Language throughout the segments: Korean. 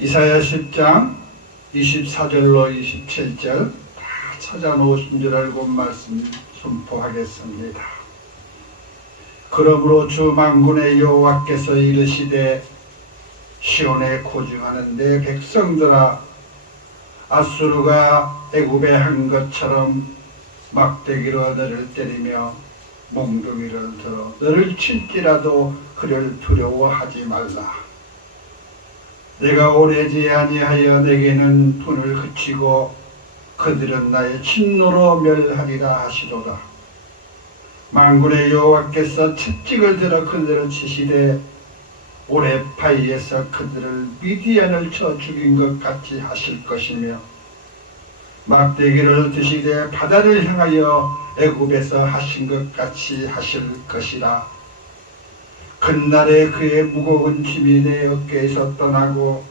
이사야 10장 24절로 27절 다 찾아놓으신 줄 알고 말씀 선포하겠습니다. 그러므로 주 만군의 여호와께서 이르시되 시온에 거주하는 내 백성들아, 아수르가 애굽에 한 것처럼 막대기로 너를 때리며 몽둥이를 들어 너를 칠지라도 그를 두려워하지 말라. 내가 오래지 아니하여 내게는 분을 그치고 그들은 나의 진노로 멸하리라 하시도다. 만군의 여호와께서 채찍을 들어 그들을 치시되 오레파이에서 그들을 미디안을 쳐 죽인 것 같이 하실 것이며, 막대기를 드시되 바다를 향하여 애굽에서 하신 것 같이 하실 것이라. 그날에 그의 무거운 짐이 내 어깨에서 떠나고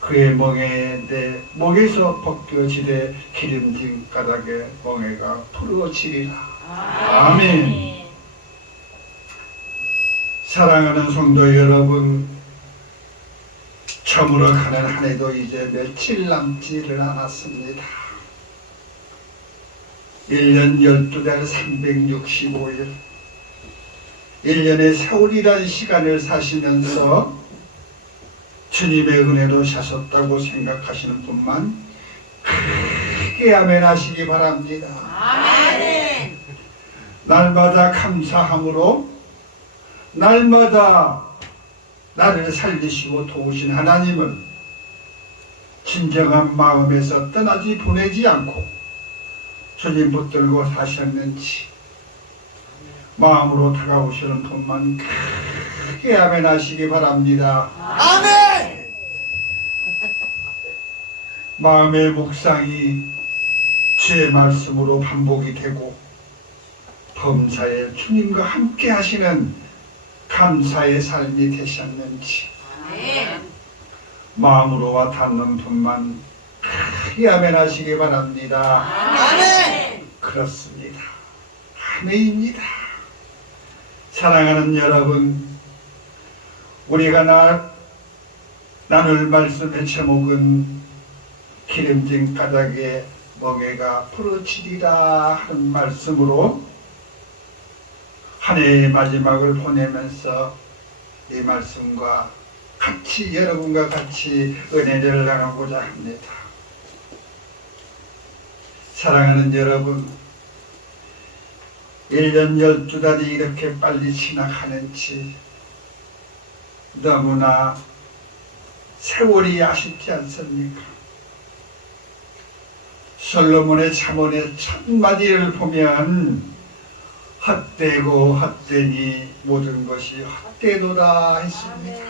그의 멍에 내 목에서 벗겨지되 기름진 가닥에 멍에가 부러지리라. 아멘. 사랑하는 성도 여러분, 저물어 가는 한 해도 이제 며칠 남지를 않았습니다. 1년 12달 365일, 1년의 세월이란 시간을 사시면서 주님의 은혜로 사셨다고 생각하시는 분만 크게 아멘 하시기 바랍니다. 아멘. 날마다 감사함으로 날마다 나를 살리시고 도우신 하나님을 진정한 마음에서 떠나지 보내지 않고 주님 붙들고 사셨는지 마음으로 다가오시는 분만 크게 아멘 하시기 바랍니다. 아멘. 마음의 묵상이 주의 말씀으로 반복이 되고 범사에 주님과 함께 하시는 감사의 삶이 되셨는지 마음으로 닿는 분만 크게 아멘 하시기 바랍니다. 아멘. 그렇습니다. 아멘입니다. 사랑하는 여러분, 우리가 나눌 말씀의 제목은 기름진 가닥에 멍에가 부러지리라 하는 말씀으로 한 해의 마지막을 보내면서 이 말씀과 같이 여러분과 같이 은혜를 나누고자 합니다. 사랑하는 여러분, 1년 12달이 이렇게 빨리 지나가는지 너무나 세월이 아쉽지 않습니까? 솔로몬의 잠언의 첫 마디를 보면 헛되고 헛되니 모든 것이 헛되도다 했습니다.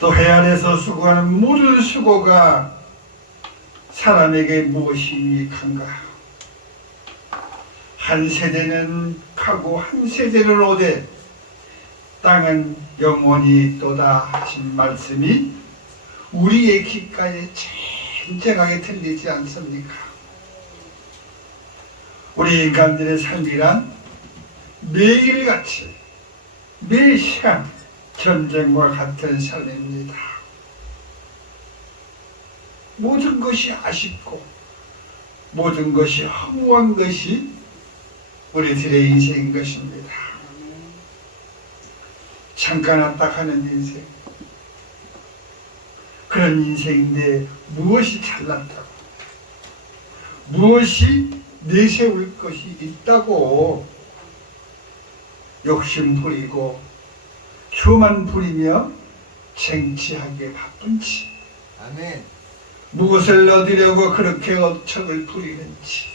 또 해 아래서 수고하는 모든 수고가 사람에게 무엇이 유익한가? 한 세대는 가고 한 세대는 오되 땅은 영원히 있도다 하신 말씀이 우리의 귓가에 진정하게 들리지 않습니까? 우리 인간들의 삶이란 매일같이 매시간 전쟁과 같은 삶입니다. 모든 것이 아쉽고 모든 것이 허무한 것이 우리들의 인생인 것입니다. 잠깐 왔다 가는 인생, 그런 인생인데 무엇이 잘났다고, 무엇이 내세울 것이 있다고 욕심 부리고 교만 부리며 쟁취하기에 바쁜지, 아멘. 무엇을 얻으려고 그렇게 업적을 부리는지.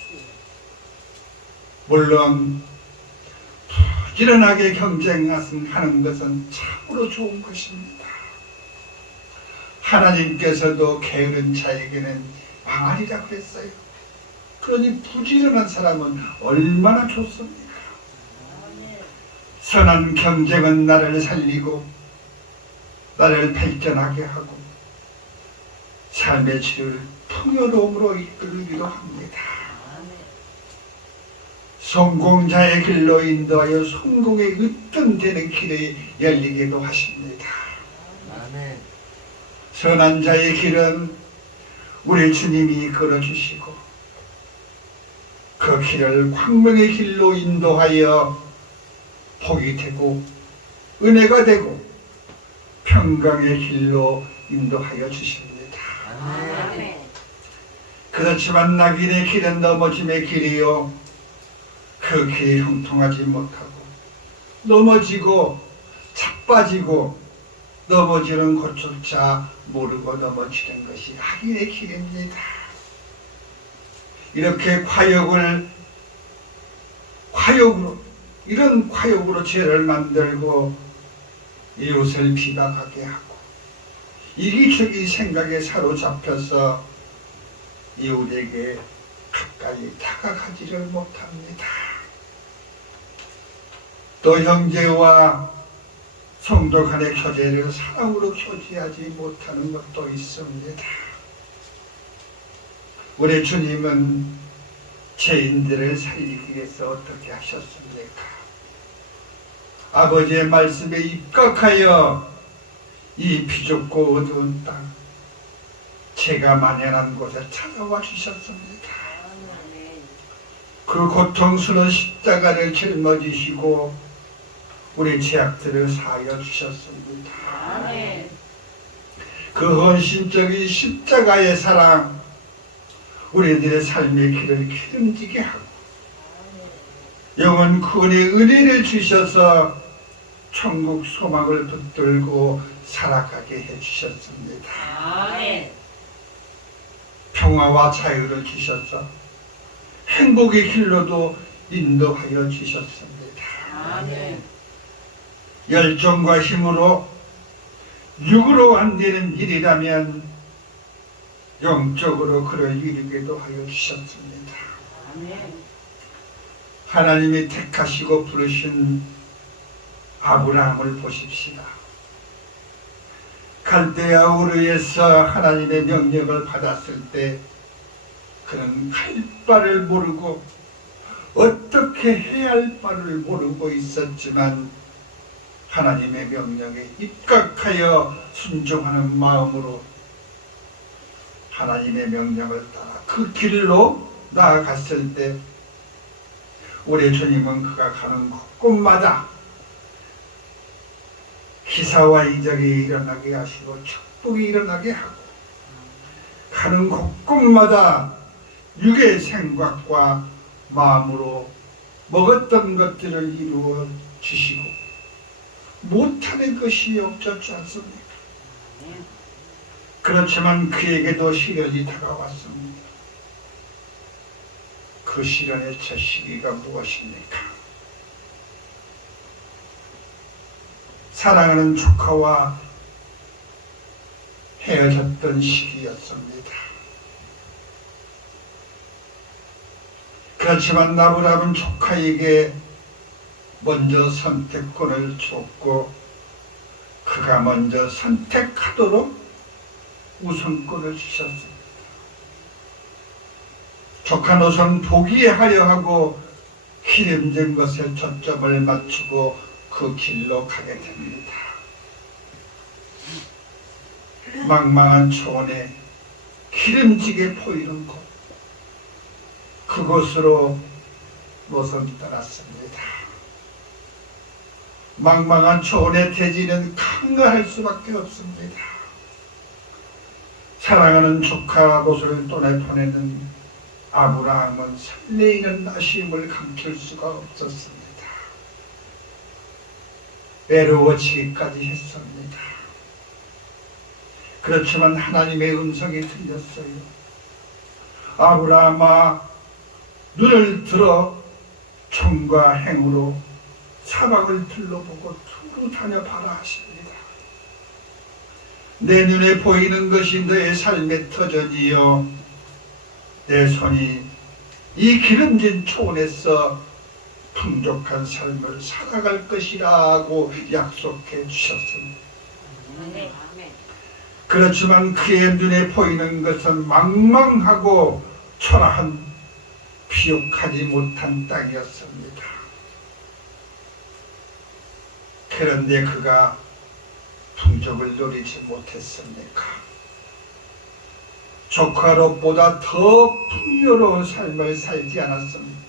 물론 부지런하게 경쟁하는 것은 참으로 좋은 것입니다. 하나님께서도 게으른 자에게는 망하리라고 했어요. 그러니 부지런한 사람은 얼마나 좋습니까? 선한 경쟁은 나를 살리고 나를 발전하게 하고 삶의 질을 풍요로움으로 이끌기도 합니다. 성공자의 길로 인도하여 성공의 으뜸되는 길이 열리기도 하십니다. 선한 자의 길은 우리 주님이 걸어주시고 그 길을 광명의 길로 인도하여 복이 되고 은혜가 되고 평강의 길로 인도하여 주십니다. 그렇지만 낙인의 길은 넘어짐의 길이요 그 길이 형통하지 못하고 넘어지고 자빠지고 넘어지는 곳조차 모르고 넘어지는 것이 악인의 길입니다. 이렇게 이런 과욕으로 죄를 만들고 이웃을 비방하게 하고 이기적인 생각에 사로잡혀서 이웃에게 가까이 다가가지를 못합니다. 또 형제와 성도 간의 교제를 사랑으로 교제하지 못하는 것도 있습니다. 우리 주님은 죄인들을 살리기 위해서 어떻게 하셨습니까? 아버지의 말씀에 입각하여 이 비좁고 어두운 땅, 죄가 만연한 곳에 찾아와 주셨습니다. 그 고통스러운 십자가를 짊어지시고 우리 죄악들을 사하여 주셨습니다. 그 헌신적인 십자가의 사랑, 우리들의 삶의 길을 기름지게 하고 영원 구원의 은혜를 주셔서 천국 소망을 붙들고 살아가게 해주셨습니다. 평화와 자유를 주셔서 행복의 길로도 인도하여 주셨습니다. 열정과 힘으로 육으로 안 되는 일이라면 영적으로 그를 이루게도 하여 주셨습니다. 하나님이 택하시고 부르신 아브라함을 보십시다. 갈대아 우르에서 하나님의 명령을 받았을 때 그는 갈 바를 모르고 어떻게 해야 할 바를 모르고 있었지만 하나님의 명령에 입각하여 순종하는 마음으로 하나님의 명령을 따라 그 길로 나아갔을 때 우리 주님은 그가 가는 곳곳마다 기사와 이적이 일어나게 하시고 축복이 일어나게 하고 가는 곳곳마다 육의 생각과 마음으로 먹었던 것들을 이루어 주시고 못하는 것이 없었지 않습니까? 그렇지만 그에게도 시련이 다가왔습니다. 그 시련의 첫 시기가 무엇입니까? 사랑하는 조카와 헤어졌던 시기였습니다. 그렇지만 아브라함은 조카에게 먼저 선택권을 줬고 그가 먼저 선택하도록 우선권을 주셨습니다. 조카 노선 포기하려 하고 기름진 것에 초점을 맞추고 그 길로 가게 됩니다. 망망한 초원에 기름지게 보이는 곳, 그곳으로 노선 떠났습니다. 망망한 초원의 대지는 강건할 수밖에 없습니다. 사랑하는 조카 롯을 떠내보내는 아브라함은 설레이는 아쉬움을 감출 수가 없었습니다. 외로워지기까지 했습니다. 그렇지만 하나님의 음성이 들렸어요. 아브라함아, 눈을 들어 총과 행으로 사막을 둘러보고 두루 다녀봐라 하십니다. 내 눈에 보이는 것이 너의 삶의 터전이요 내 손이 이 기름진 초원에서 풍족한 삶을 살아갈 것이라고 약속해 주셨습니다. 그렇지만 그의 눈에 보이는 것은 망망하고 초라한 비옥하지 못한 땅이었습니다. 그런데 그가 풍족을 누리지 못했습니까? 조카 롯보다 더 풍요로운 삶을 살지 않았습니까?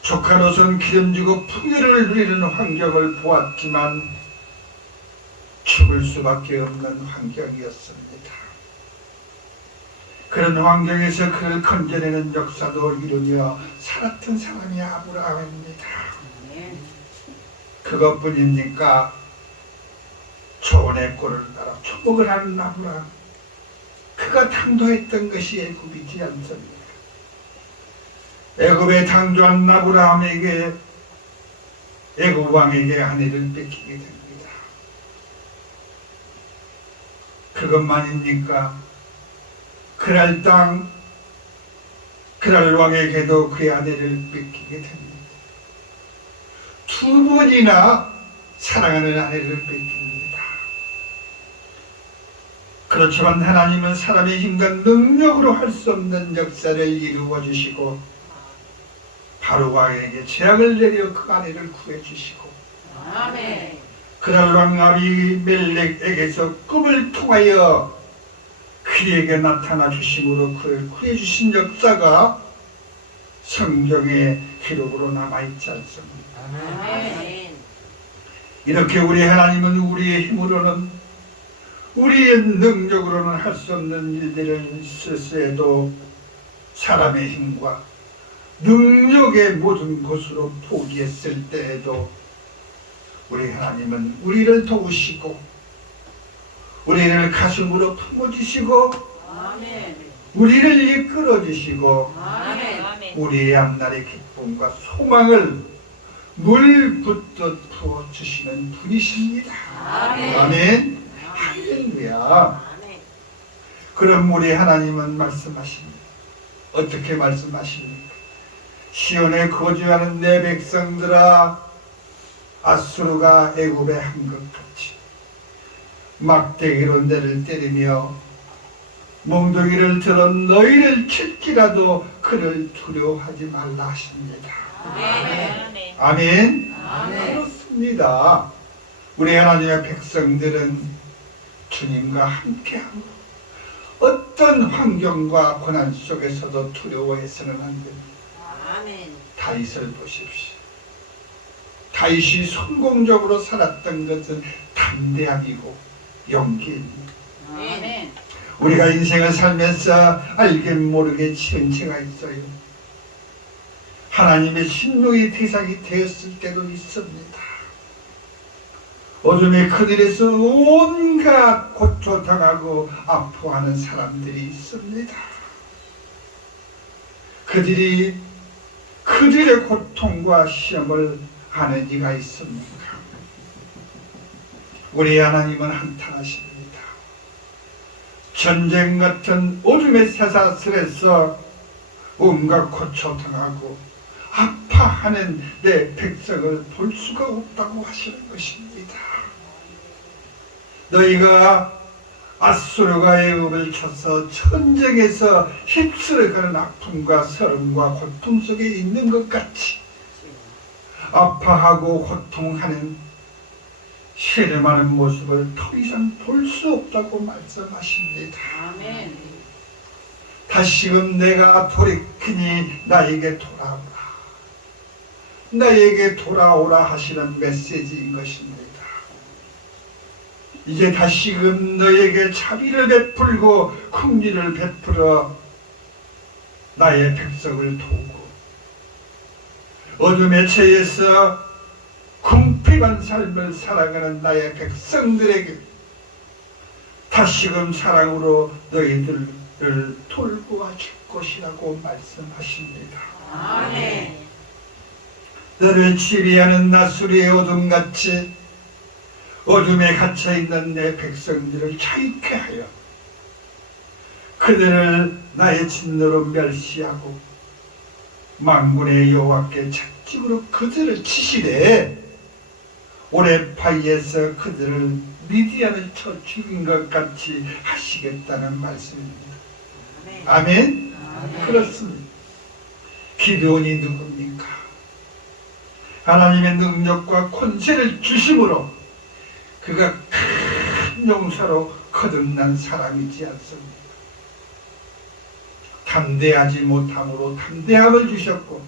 조카 롯은 기름지고 풍요를 누리는 환경을 보았지만 죽을 수밖에 없는 환경이었습니다. 그런 환경에서 그를 건져내는 역사도 이루며 살았던 사람이 아브라함입니다. 그것뿐입니까? 초원의 꼴을 따라 초목을 하는 아브라함, 그가 당도했던 것이 애굽이지 않습니까? 애굽에 당도한 아브라함에게 애굽 왕에게 아내를 뺏기게 됩니다. 그것만입니까? 그랄 땅 그랄 왕에게도 그의 아내를 뺏기게 됩니다. 두 번이나 사랑하는 아내를 뺏깁니다. 그렇지만 하나님은 사람의 힘과 능력으로 할 수 없는 역사를 이루어 주시고 바로 왕에게 재앙을 내려 그 아내를 구해 주시고, 아멘. 그랄 왕 아비멜렉에게서 꿈을 통하여 그에게 나타나 주심으로 그를 구해 주신 역사가 성경의 기록으로 남아있지 않습니까? 아멘. 이렇게 우리 하나님은 우리의 힘으로는, 우리의 능력으로는 할 수 없는 일들을 있을세도 사람의 힘과 능력의 모든 것으로 포기했을 때에도 우리 하나님은 우리를 도우시고 우리를 가슴으로 품어주시고 아멘. 우리를 이끌어주시고 아멘. 우리의 앞날의 기쁨과 소망을 물 붓듯 부어주시는 분이십니다. 아멘. 아멘. 할렐루야. 아멘. 그럼 우리 하나님은 말씀하십니다. 어떻게 말씀하십니까? 시온에 거주하는 내 백성들아, 아수르가 애굽에 한 것 같이 막대기로 너를 때리며 몽둥이를 들어 너희를 칠지라도 그를 두려워하지 말라 하십니다. 아멘. 아멘. 아멘. 그렇습니다. 우리 하나님의 백성들은 주님과 함께하고 어떤 환경과 고난 속에서도 두려워해서는 안 됩니다. 아멘. 다윗을 보십시오. 다윗이 성공적으로 살았던 것은 담대함이고 용기입니다. 아멘. 우리가 인생을 살면서 알게 모르게 치는 죄가 있어요. 하나님의 진노의 대상이 되었을 때도 있습니다. 어둠의 그늘에서 온갖 고초당하고 아파하는 사람들이 있습니다. 그들의 고통과 시험을 아는 이가 있습니까? 우리 하나님은 한탄하십니다. 전쟁 같은 어둠의 쇠사슬에서 온갖 고초당하고 아파하는 내 백성을 볼 수가 없다고 하시는 것입니다. 너희가 아수르가 애굽을 쳐서 전쟁에서 휩쓸어가는 아픔과 서름과 고통 속에 있는 것 같이 아파하고 고통하는 세lem하는 모습을 더 이상 볼 수 없다고 말씀하십니다. 아멘. 다시금 내가 돌이키니 나에게 돌아오라. 나에게 돌아오라 하시는 메시지인 것입니다. 이제 다시금 너에게 자비를 베풀고 긍휼을 베풀어 나의 백성을 도우고 어둠의 채에서 궁핍한 삶을 살아가는 나의 백성들에게 다시금 사랑으로 너희들을 돌보아 줄 것이라고 말씀하십니다. 아멘. 너를 지배하는 나수리의 어둠같이 어둠에 갇혀있는 내 백성들을 자유케 하여 그들을 나의 진노로 멸시하고 만군의 여호와께 채찍으로 그들을 치시되 오레파이에서 그들을 미디안을 쳐 죽인 것 같이 하시겠다는 말씀입니다. 아멘? 아멘. 그렇습니다. 기드온이 누굽니까? 하나님의 능력과 권세를 주심으로 그가 큰 용사로 거듭난 사람이지 않습니까? 담대하지 못함으로 담대함을 주셨고,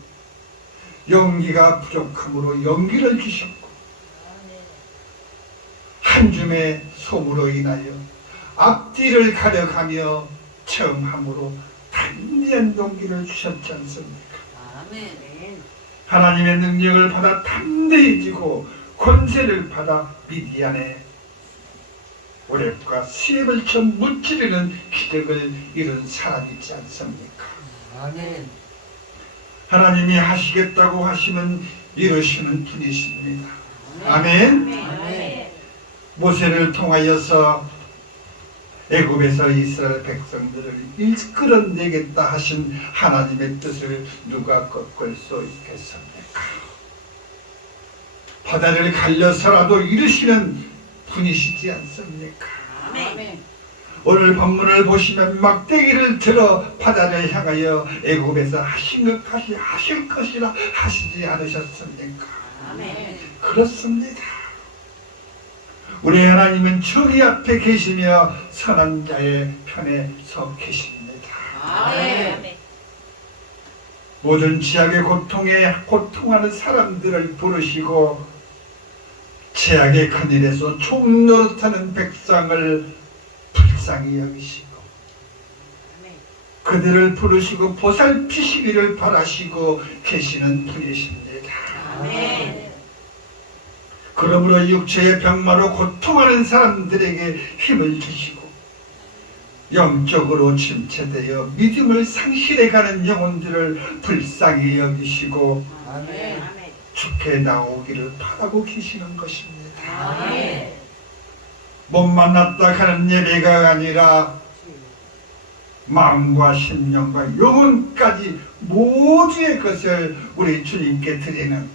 용기가 부족함으로 용기를 주셨고, 한 줌의 소무로 인하여 앞뒤를 가려가며 체험함으로 담대한 용기를 주셨지 않습니까? 아멘. 하나님의 능력을 받아 담대해지고 권세를 받아 미디안의 오랩과 시heb을 쳐 무찌르는 기적을 이룬 사람이지 않습니까? 아멘. 하나님이 하시겠다고 하시면 이루시는 분이십니다. 아멘. 아멘. 모세를 통하여서 애굽에서 이스라엘 백성들을 이끌어내겠다 하신 하나님의 뜻을 누가 꺾을 수 있겠습니까? 바다를 갈려서라도 이루시는 분이시지 않습니까? 아멘. 오늘 본문을 보시면 막대기를 들어 바다를 향하여 애굽에서 하실 것이라 하시지 않으셨습니까? 아멘. 그렇습니다. 우리 하나님은 저희 앞에 계시며 선한 자의 편에 서 계십니다. 아멘. 모든 죄악의 고통에 고통하는 사람들을 부르시고 죄악의 그늘에서 총 노릇하는 백성을 불쌍히 여기시고 그들을 부르시고 보살피시기를 바라시고 계시는 분이십니다. 아멘. 그러므로 육체의 병마로 고통하는 사람들에게 힘을 주시고 영적으로 침체되어 믿음을 상실해가는 영혼들을 불쌍히 여기시고 아멘. 주께 나오기를 바라고 계시는 것입니다. 아멘. 못 만났다 하는 예배가 아니라 마음과 심령과 영혼까지 모두의 것을 우리 주님께 드리는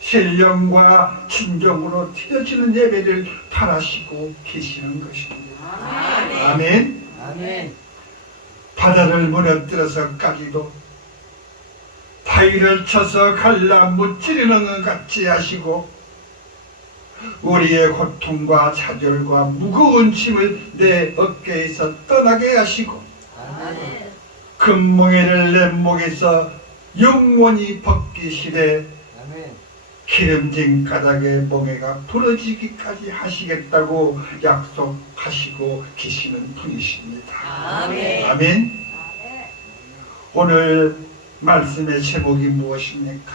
신령과 진정으로 드려지는 예배를 바라시고 계시는 것입니다. 아멘. 아멘. 아멘. 바다를 무너뜨려서까지도 바위를 쳐서 갈라 무찌르는 것 같이 하시고 우리의 고통과 좌절과 무거운 짐을 내 어깨에서 떠나게 하시고 아멘. 금몽이를 내 목에서 영원히 벗기시되 아멘. 기름진 가닥에 멍에가 부러지기까지 하시겠다고 약속하시고 계시는 분이십니다. 아멘. 아멘. 오늘 말씀의 제목이 무엇입니까?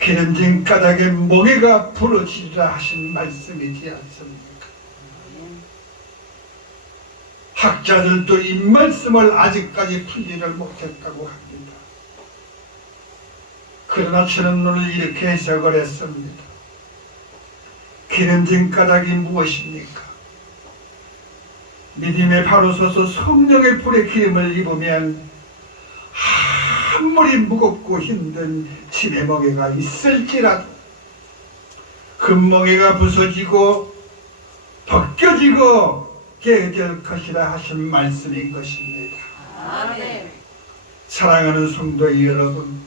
기름진 가닥에 멍에가 부러지리라 하신 말씀이지 않습니까? 학자들도 이 말씀을 아직까지 풀지를 못했다고 합니다. 그러나 저는 오늘 이렇게 해석을 했습니다. 기름진 가닥이 무엇입니까? 믿음에 바로 서서 성령의 불의 기름을 입으면 아무리 무겁고 힘든 짐의 멍에가 있을지라도 그 멍에가 부서지고 벗겨지고 깨어질 것이라 하신 말씀인 것입니다. 아멘. 사랑하는 성도 여러분,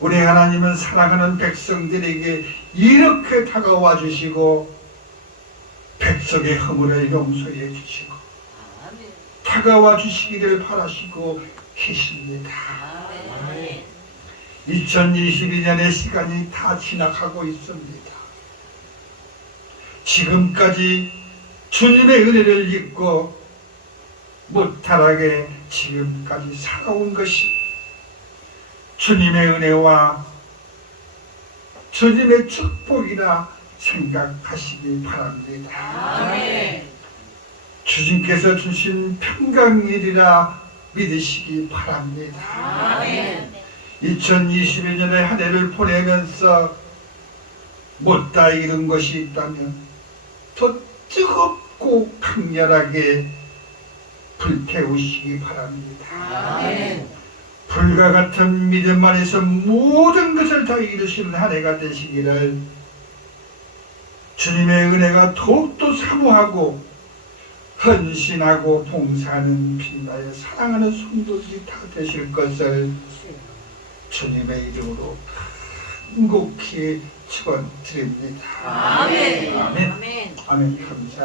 우리 하나님은 사랑하는 백성들에게 이렇게 다가와 주시고 백성의 허물을 용서해 주시고 다가와 주시기를 바라시고 계십니다. 아멘. 2022년의 시간이 다 지나가고 있습니다. 지금까지 주님의 은혜를 입고 무탈하게 지금까지 살아온 것이 주님의 은혜와 주님의 축복이라 생각하시기 바랍니다. 아멘. 주님께서 주신 평강일이라 믿으시기 바랍니다. 아멘. 2021년의 한 해를 보내면서 못다 이룬 것이 있다면 더 뜨겁고 강렬하게 불태우시기 바랍니다. 아멘. 불과 같은 믿음 안에서 모든 것을 다 이루시는 한 해가 되시기를 주님의 은혜가 더욱더 사모하고 헌신하고 봉사하는 빛나여 사랑하는 성도들이 다 되실 것을 주님의 이름으로 간곡히 축원드립니다. 아멘. 아멘. 아멘. 아멘. 감사.